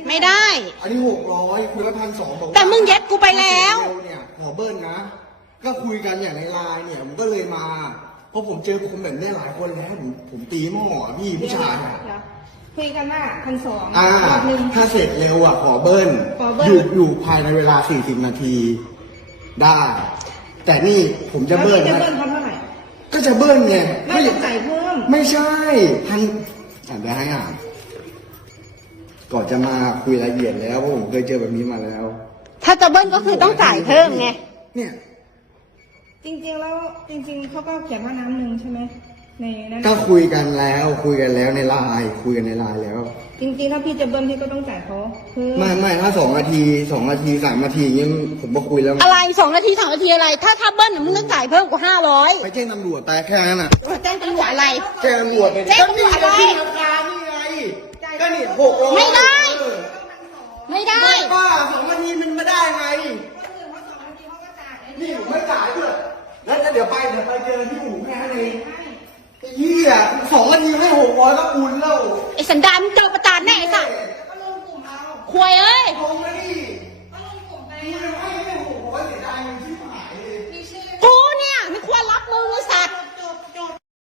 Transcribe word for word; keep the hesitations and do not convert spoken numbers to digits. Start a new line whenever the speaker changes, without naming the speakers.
ไม่ได้
อันนี้หกร้อยคุยละพันสองบอกว่า
แต่มึงเย็ดกูไปแล้ว
เนี่ยขอเบิ้ลนะ ก็คุยกันอย่างในไลน์เนี่ยผมก็เลยมาเพราะผมเจอคนแบบนี้หลายคนแล้วผมผมตีหม้ออะพี่ผู้ชายอะ
เดี๋ยวคุยกันว่าพันสอง
อ่าร
อบหนึ่ง
ถ้าเสร็จเร็วอ่ะขอเบิ้ล
ขอเบิ้ล
อยู่อยู่ภายในเวลาสี่สิบนาทีได้ แต่นี่ผมจะเบิ้ล
แล้ว
นะ
จะเบิ้ลเขาเท่าไหร่
ก็จะเบิ้ลไง
ไม่ต้องจ่ายเพิ่ม
ไม่ใช่พันอ่านได้ให้อ่านก่อนจะมาคุยรายละเอียดแล้วเพราะผมเคยเจอแบบนี้มาแล้ว
ถ้าจะเบิ้ลก็คือต้องจ่ายเพิ่มไง
เนี่ย
จริงๆแล้วจริงๆเขาก็เขียนว่าน้ำหนึ่งใช่ไหมในนั้น
ก็คุยกันแล้วคุยกันแล้วในไลน์คุยกันในไลน์แล้ว
จริงๆถ้าพี่จะเบิ้ลพี่ก็ต้องจ่ายเขาเพิ่ม
ไม่ไม่ถ้าสองนาทีสองนาทีสามนาทีอย่างเงี้ยผมก็คุยแล้ว
อะไรสองนาทีสามนาทีอะไร ถ้าถ้าเบิ้ลน่ะมึงต้องจ่ายเพิ่มกว่าห้าร้อย
ไปแจ้งตำรวจแต่แค่นั้นอ่ะ
แจ้งตำรวจอะไร
แจ้งตำรวจไป
แจ้งตำรวจอะไร
ก็นี่ราคานี่ไงก็นี่หกร้อย
ไม่ได้
เออ
ไม่ได้
ป้าสองนาทีมันไม่ได้ไงนี่ผมไม่จ่ายด้วยแล้วเดี๋ยวไปเดี๋ยวไปเจอที่หูแค่นั้นเองไอ้เหี้ยสองนาทีให้หกร้อยก็บุญแล้ว
ไอ้สันดานมึงเจอประจานแน่ไอ้สัสควยเอ้ย
ลงมาดิมึงให้ไม่หกร้อยเสียดายเงินชิบหายเลย
กูเนี่ยไม่ควรรับมึงไอ้สัส